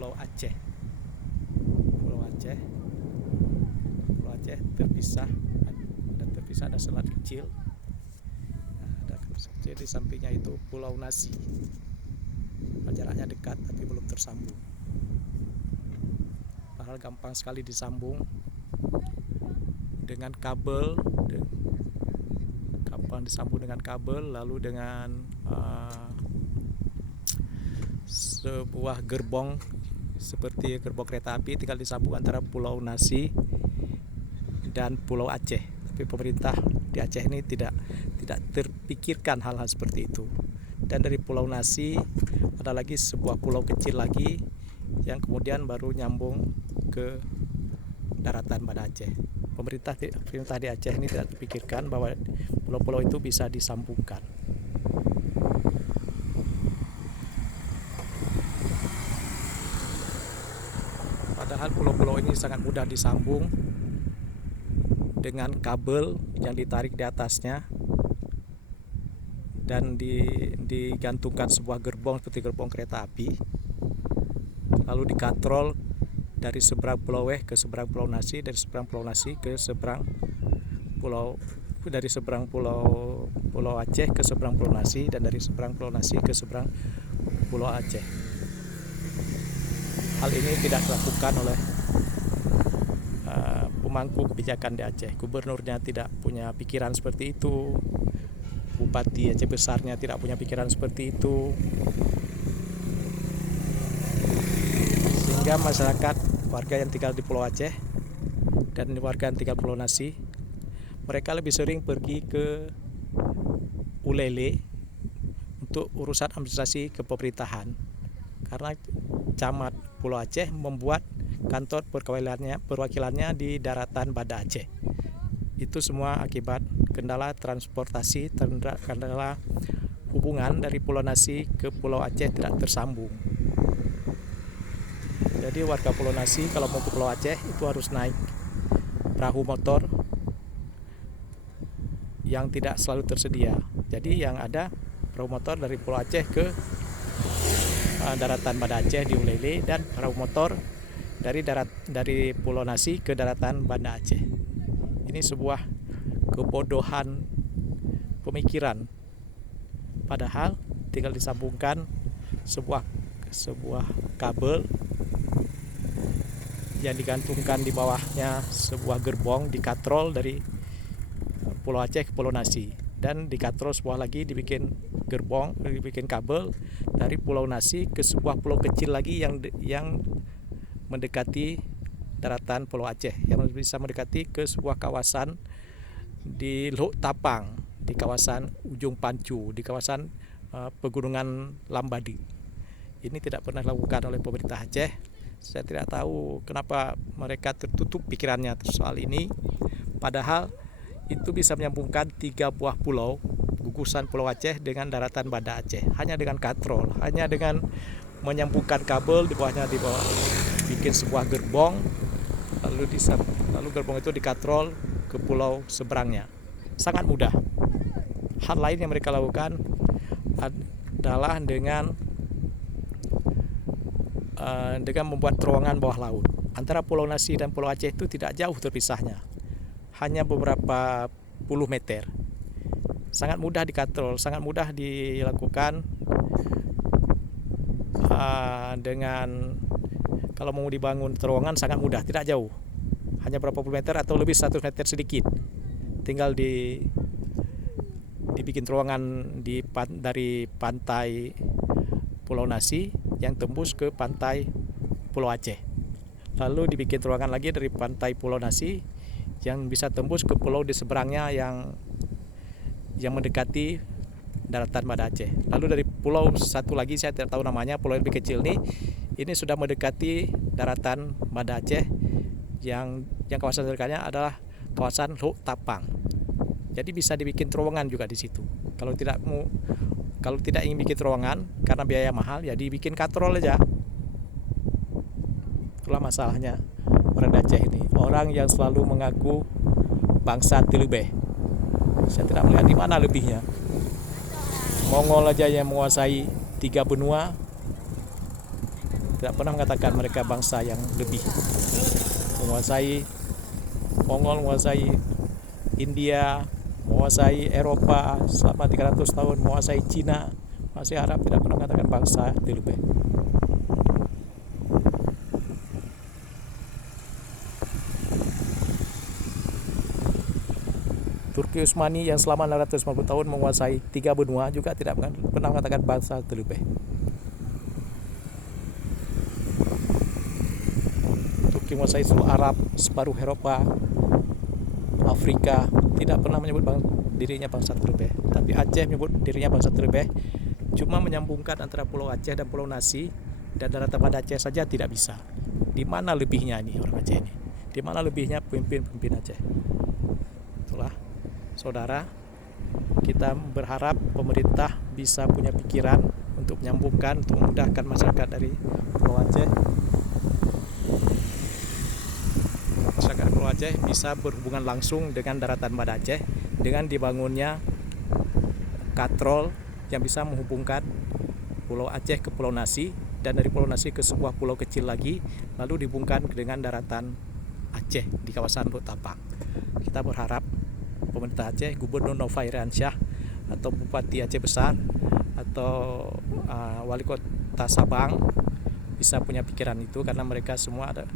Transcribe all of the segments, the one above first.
Pulau Aceh. Pulau Aceh, Pulau Aceh terpisah, ada selat kecil. Ada kecil di sampingnya itu Pulau Nasi. Jaraknya dekat tapi belum tersambung. Padahal gampang sekali disambung dengan kabel, lalu dengan sebuah gerbong seperti gerbong kereta api, tinggal disambung antara Pulau Nasi dan Pulau Aceh. Tapi pemerintah di Aceh ini tidak terpikirkan hal-hal seperti itu. Dan dari Pulau Nasi ada lagi sebuah pulau kecil lagi yang kemudian baru nyambung ke daratan Banda Aceh. Pemerintah di Aceh ini tidak terpikirkan bahwa pulau-pulau itu bisa disambungkan. Padahal pulau-pulau ini sangat mudah disambung dengan kabel yang ditarik di atasnya dan digantungkan sebuah gerbong seperti gerbong kereta api, lalu dikatrol dari seberang Pulau ke seberang Pulau Nasi, dari seberang Pulau Nasi ke seberang Pulau, dari seberang Pulau Aceh ke seberang Pulau Nasi, dan dari seberang Pulau Nasi ke seberang Pulau Aceh. Hal ini tidak dilakukan oleh pemangku kebijakan di Aceh. Gubernurnya tidak punya pikiran seperti itu. Bupati Aceh besarnya tidak punya pikiran seperti itu, sehingga masyarakat, warga yang tinggal di Pulau Aceh dan warga yang tinggal Pulau Nasi, mereka lebih sering pergi ke Ulele untuk urusan administrasi kepemerintahan, karena Camat Pulau Aceh membuat kantor perwakilannya di daratan Banda Aceh. Itu semua akibat kendala transportasi, kendala hubungan dari Pulau Nasi ke Pulau Aceh tidak tersambung. Jadi warga Pulau Nasi kalau mau ke Pulau Aceh itu harus naik perahu motor yang tidak selalu tersedia. Jadi yang ada perahu motor dari Pulau Aceh ke daratan Banda Aceh di Ulele, dan perahu motor dari Pulau Nasi ke daratan Banda Aceh. Ini sebuah kebodohan pemikiran. Padahal tinggal disambungkan sebuah kabel yang digantungkan di bawahnya sebuah gerbong, dikatrol dari Pulau Aceh ke Pulau Nasi, dan dikatrol sebuah lagi, dibikin gerbong, dibikin kabel dari Pulau Nasi ke sebuah pulau kecil lagi yang mendekati daratan Pulau Aceh, yang bisa mendekati ke sebuah kawasan di Lok Tapang, di kawasan Ujung Pancu, di kawasan Pegunungan Lambadi. Ini tidak pernah dilakukan oleh pemerintah Aceh. Saya tidak tahu kenapa mereka tertutup pikirannya soal ini, padahal itu bisa menyambungkan 3 buah pulau, gugusan Pulau Aceh dengan daratan Banda Aceh, hanya dengan katrol, hanya dengan menyambungkan kabel di bawah bikin sebuah gerbong, lalu gerbong itu dikatrol ke pulau seberangnya. Sangat mudah. Hal lain yang mereka lakukan adalah dengan membuat terowongan bawah laut. Antara Pulau Nasi dan Pulau Aceh itu tidak jauh terpisahnya, hanya beberapa puluh meter. Sangat mudah dikatrol, sangat mudah dilakukan dengan, kalau mau dibangun terowongan sangat mudah, tidak jauh, hanya berapa puluh meter atau lebih 100 meter sedikit. Tinggal dibikin terowongan dari pantai Pulau Nasi yang tembus ke pantai Pulau Aceh. Lalu dibikin terowongan lagi dari pantai Pulau Nasi yang bisa tembus ke pulau di seberangnya yang mendekati daratan Banda Aceh. Lalu dari pulau satu lagi, saya tidak tahu namanya, pulau yang lebih kecil ini sudah mendekati daratan Banda Aceh, yang kawasan dekatnya adalah kawasan Lok Tapang. Jadi bisa dibikin terowongan juga di situ. Kalau tidak ingin bikin terowongan karena biaya mahal, ya dibikin katrol aja. Itulah masalahnya orang Aceh ini, orang yang selalu mengaku bangsa Tilebeh. Saya tidak melihat di mana lebihnya. Mongol aja yang menguasai 3 benua, tidak pernah mengatakan mereka bangsa yang lebih menguasai. Mongol menguasai India, menguasai Eropa selama 300 tahun, menguasai Cina, masih Arab, tidak pernah mengatakan bangsa itu lebih. Turki Utsmani yang selama 650 tahun menguasai 3 benua juga tidak pernah mengatakan bangsa itu lebih. Turki menguasai seluruh Arab, separuh Eropa, Afrika, tidak pernah menyebut dirinya bangsa terlebih. Tapi Aceh menyebut dirinya bangsa terlebih, cuma menyambungkan antara Pulau Aceh dan Pulau Nasi dan daratan pada Aceh saja tidak bisa. Di mana lebihnya ini orang Aceh ini? Di mana lebihnya pemimpin Aceh? Itulah, saudara, kita berharap pemerintah bisa punya pikiran untuk menyambungkan, untuk memudahkan masyarakat dari Pulau Aceh. Masyarakat Pulau Aceh bisa berhubungan langsung dengan daratan Banda Aceh dengan dibangunnya katrol yang bisa menghubungkan Pulau Aceh ke Pulau Nasi dan dari Pulau Nasi ke sebuah pulau kecil lagi, lalu dihubungkan dengan daratan Aceh di kawasan Teluk Tapang. Kita berharap pemerintah Aceh, Gubernur Nova Iriansyah atau Bupati Aceh Besar atau Wali Kota Sabang bisa punya pikiran itu, karena mereka semua ada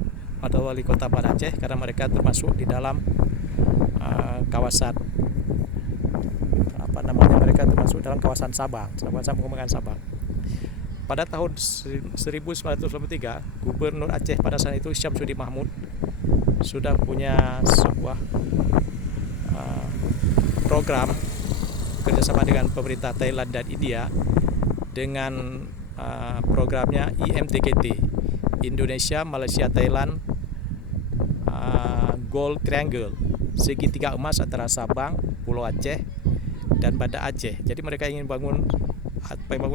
wali kota Banda Aceh, karena mereka termasuk di dalam kawasan mereka termasuk dalam kawasan Sabang, kawasan pengembangan Sabang. Pada tahun 1993, Gubernur Aceh pada saat itu Syamsuddin Mahmud sudah punya sebuah program kerjasama dengan pemerintah Thailand dan India dengan programnya IMTKT, Indonesia, Malaysia, Thailand Gold Triangle, segitiga emas antara Sabang, Pulau Aceh, dan Banda Aceh. Jadi mereka ingin bangun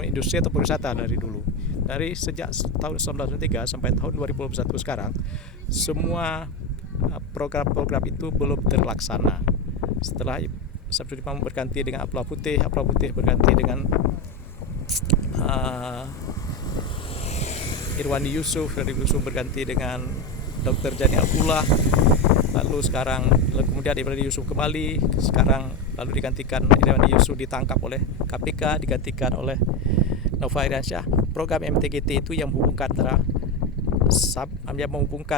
industri atau pariwisata dari dulu. Dari sejak tahun 1993 sampai tahun 2021 sekarang, semua program-program itu belum terlaksana. Setelah Syamsuddin Mahmud berganti dengan Abdullah Putih berganti dengan Irwandi Yusuf berganti dengan Dr. Jani Abdullah, lalu kemudian Irwandi Yusuf kembali, sekarang lalu digantikan Irwandi Yusuf ditangkap oleh KPK, digantikan oleh Nova Iriansyah. Program MTGT itu yang menghubungkan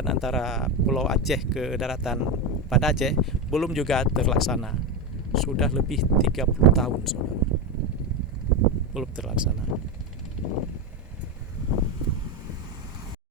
antara Pulau Aceh ke daratan Banda Aceh belum juga terlaksana. Sudah lebih 30 tahun, saudara, belum terlaksana.